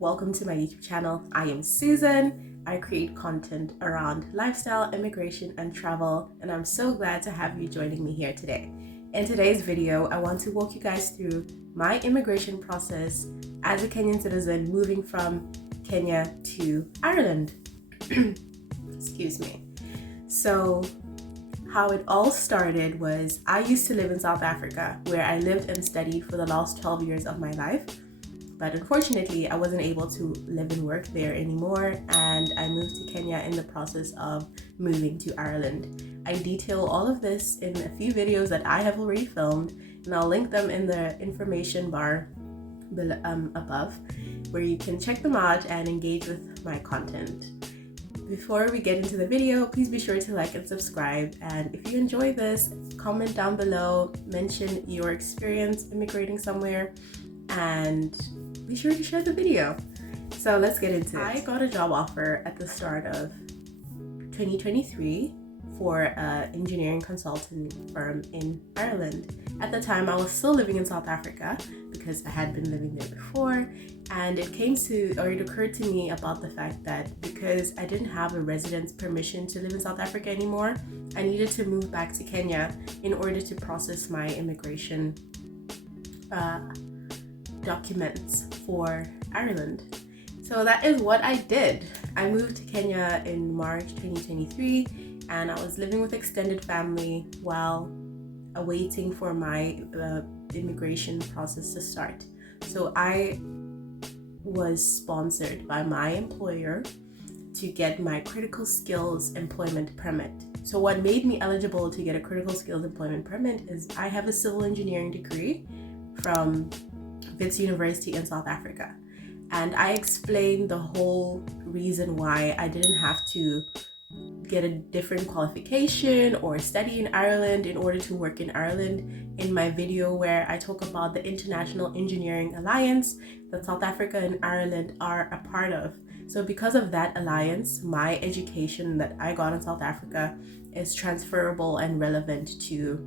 welcome to my YouTube channel. I am Susan. I create content around lifestyle, immigration, and travel, and I'm so glad to have you joining me here today. In today's video, I want to walk you guys through my immigration process as a Kenyan citizen moving from Kenya to Ireland. Excuse me. So how it all started was I used to live in South Africa, where I lived and studied for the last 12 years of my life. But unfortunately, I wasn't able to live and work there anymore, and I moved to Kenya in the process of moving to Ireland. I detail all of this in a few videos that I have already filmed, and I'll link them in the information bar above, where you can check them out and engage with my content. Before we get into the video, please be sure to like and subscribe, and if you enjoy this, comment down below, mention your experience immigrating somewhere, and be sure to share the video. So let's get into it. I got a job offer at the start of 2023 for an engineering consulting firm in Ireland. At the time, I was still living in South Africa because I had been living there before, and it occurred to me about the fact that because I didn't have a residence permission to live in South Africa anymore, I needed to move back to Kenya in order to process my immigration documents for Ireland. So that is what I did. I moved to Kenya in March 2023, and I was living with extended family while awaiting for my immigration process to start. So I was sponsored by my employer to get my critical skills employment permit. So what made me eligible to get a critical skills employment permit is I have a civil engineering degree from Wits University in South Africa, and I explained the whole reason why I didn't have to get a different qualification or study in Ireland in order to work in Ireland in my video where I talk about the International Engineering Alliance that South Africa and Ireland are a part of. So because of that alliance, my education that I got in South Africa is transferable and relevant to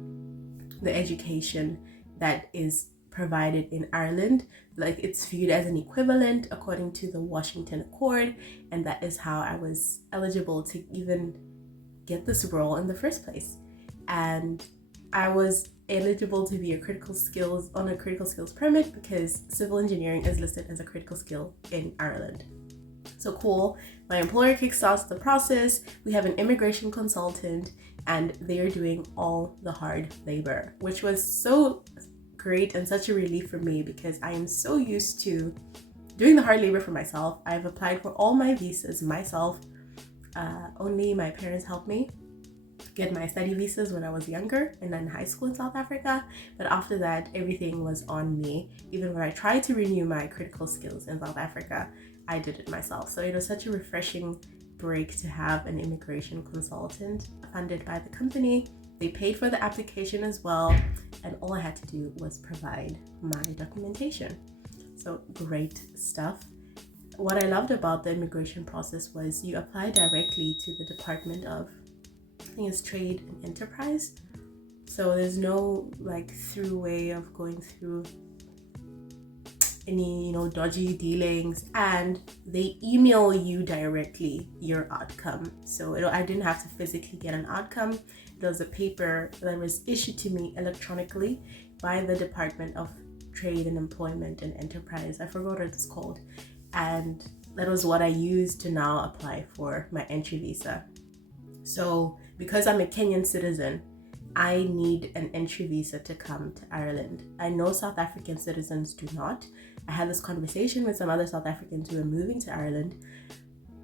the education that is provided in Ireland. Like, it's viewed as an equivalent according to the Washington Accord, and that is how I was eligible to even get this role in the first place. And I was eligible to be a critical skills permit because civil engineering is listed as a critical skill in Ireland. So cool. My employer kickstarts the process. We have an immigration consultant, and they are doing all the hard labor, which was so great and such a relief for me because I am so used to doing the hard labor for myself. I've applied for all my visas myself. Only my parents helped me get my study visas when I was younger and in high school in South Africa. But after that, everything was on me. Even when I tried to renew my critical skills in South Africa, I did it myself. So it was such a refreshing break to have an immigration consultant funded by the company. They paid for the application as well, and all I had to do was provide my documentation. So great stuff. What I loved about the immigration process was you apply directly to the Department of, I think it's Trade and Enterprise. So there's no through way of going through any dodgy dealings, and they email you directly your outcome. So I didn't have to physically get an outcome. There was a paper that was issued to me electronically by the Department of Trade and Employment and Enterprise. I forgot what it's called, and that was what I used to now apply for my entry visa. So because I'm a Kenyan citizen, I need an entry visa to come to Ireland. I know South African citizens do not. I had this conversation with some other South Africans who are moving to Ireland.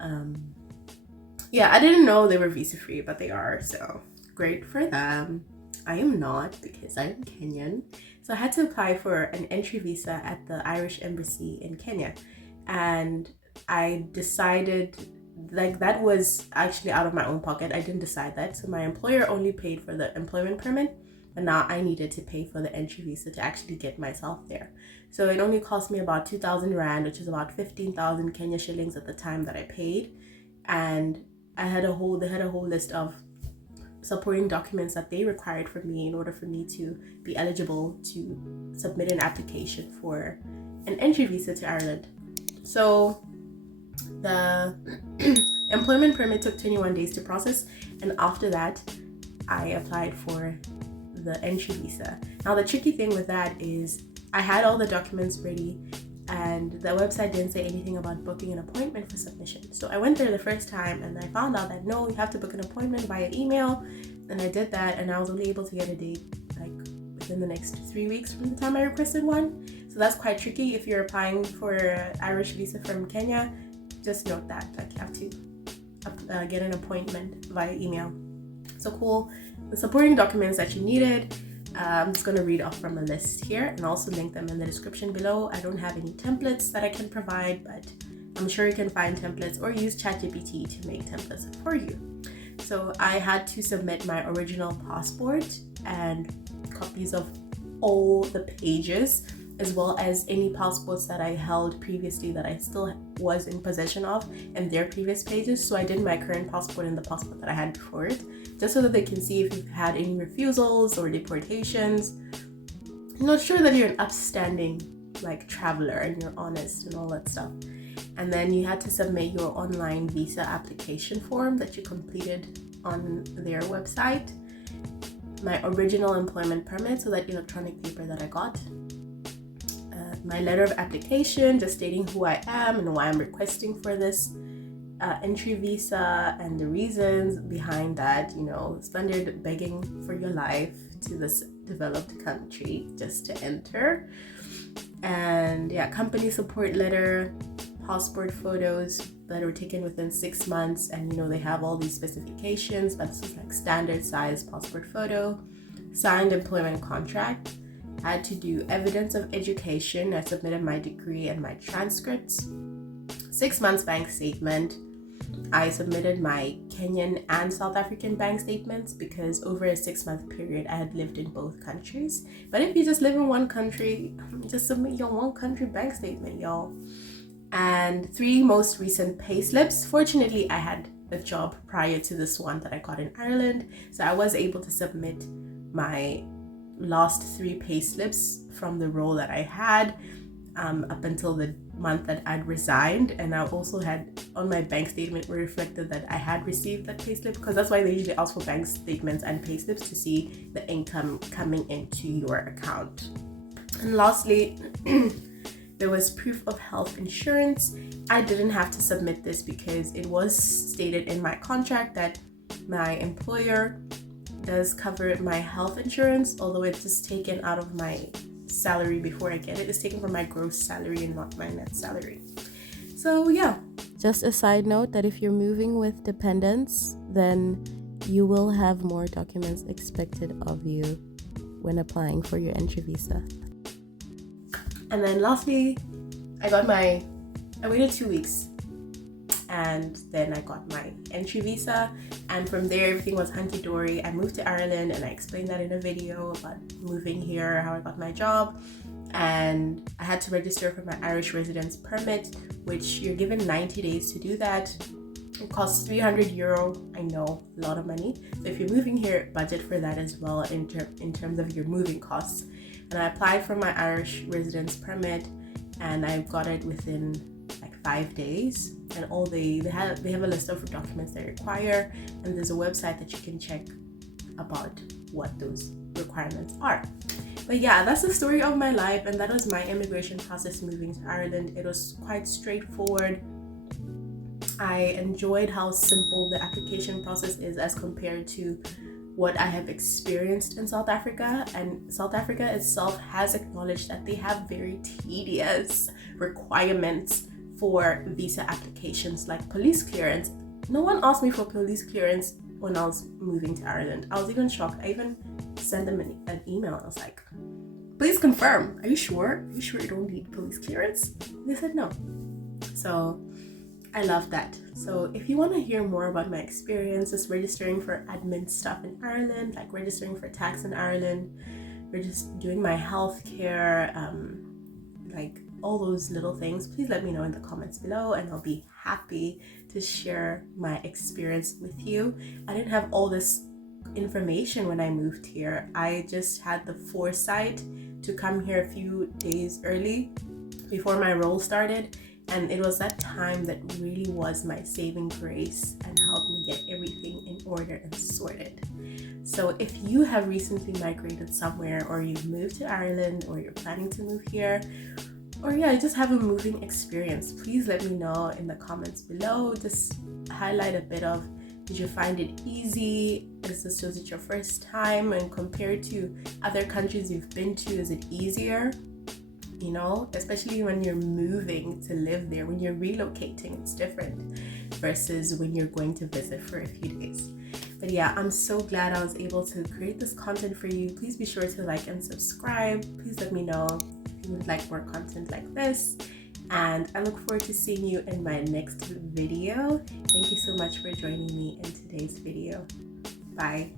I didn't know they were visa free, but they are, so great for them. I am not because I'm Kenyan. So I had to apply for an entry visa at the Irish Embassy in Kenya. And I decided that was actually out of my own pocket. I didn't decide that. So my employer only paid for the employment permit, but now I needed to pay for the entry visa to actually get myself there. So it only cost me about 2,000 Rand, which is about 15,000 Kenya shillings at the time that I paid. And they had a whole list of supporting documents that they required from me in order for me to be eligible to submit an application for an entry visa to Ireland. So the employment permit took 21 days to process, and after that I applied for the entry visa. Now the tricky thing with that is I had all the documents ready, and the website didn't say anything about booking an appointment for submission. So I went there the first time and I found out that no, you have to book an appointment via email, and I did that, and I was only able to get a date like within the next 3 weeks from the time I requested one. So that's quite tricky if you're applying for an Irish visa from Kenya. Just note that, like, you have to get an appointment via email. So cool. The supporting documents that you needed, I'm just going to read off from a list here and also link them in the description below. I don't have any templates that I can provide, but I'm sure you can find templates or use ChatGPT to make templates for you. So I had to submit my original passport and copies of all the pages, as well as any passports that I held previously that I still was in possession of and their previous pages. So I did my current passport and the passport that I had before it, just so that they can see if you've had any refusals or deportations. I'm not sure that you're an upstanding like traveler and you're honest and all that stuff. And then you had to submit your online visa application form that you completed on their website, my original employment permit, so that electronic paper that I got, my letter of application just stating who I am and why I'm requesting for this entry visa and the reasons behind that, standard begging for your life to this developed country just to enter. And yeah, company support letter, passport photos that were taken within 6 months, and they have all these specifications, but this is like standard size passport photo, signed employment contract. I had to do evidence of education. I submitted my degree and my transcripts. 6 months bank statement. I submitted my Kenyan and South African bank statements because over a 6-month period I had lived in both countries. But if you just live in one country, just submit your one country bank statement, y'all. And 3 most recent pay slips. Fortunately, I had a job prior to this one that I got in Ireland, so I was able to submit my last 3 pay slips from the role that I had up until the month that I'd resigned. And I also had on my bank statement reflected that I had received that pay slip, because that's why they usually ask for bank statements and pay slips to see the income coming into your account. And lastly, there was proof of health insurance. I didn't have to submit this because it was stated in my contract that my employer does cover my health insurance, although it's just taken out of my salary before I get it. It's taken from my gross salary and not my net salary. So yeah. Just a side note that if you're moving with dependents, then you will have more documents expected of you when applying for your entry visa. And then lastly, I waited 2 weeks, and then I got my entry visa, and from there everything was hunky-dory. I moved to Ireland, and I explained that in a video about moving here, how I got my job, and I had to register for my Irish residence permit, which you're given 90 days to do that. It costs €300. I know, a lot of money. So if you're moving here, budget for that as well in terms of your moving costs. And I applied for my Irish residence permit, and I got it within like 5 days. And all they have a list of documents they require, and there's a website that you can check about what those requirements are. But yeah, that's the story of my life, and that was my immigration process moving to Ireland. It was quite straightforward. I enjoyed how simple the application process is as compared to what I have experienced in South Africa. And South Africa itself has acknowledged that they have very tedious requirements for visa applications, like police clearance. No one asked me for police clearance when I was moving to Ireland. I was even shocked. I even sent them an email. I was like, please confirm. Are you sure? Are you sure you don't need police clearance? And they said no. So I love that. So if you want to hear more about my experiences registering for admin stuff in Ireland, like registering for tax in Ireland, doing my healthcare, like all those little things, please let me know in the comments below, and I'll be happy to share my experience with you. I didn't have all this information when I moved here. I just had the foresight to come here a few days early before my role started, And it was that time that really was my saving grace and helped me get everything in order and sorted. So if you have recently migrated somewhere, or you've moved to Ireland, or you're planning to move here, or just have a moving experience, please let me know in the comments below. Just highlight a bit of, did you find it easy? Was it your first time? And compared to other countries you've been to, is it easier? Especially when you're moving to live there, when you're relocating, it's different versus when you're going to visit for a few days. But yeah, I'm so glad I was able to create this content for you. Please be sure to like and subscribe. Please let me know if you would like more content like this. And I look forward to seeing you in my next video. Thank you so much for joining me in today's video. Bye.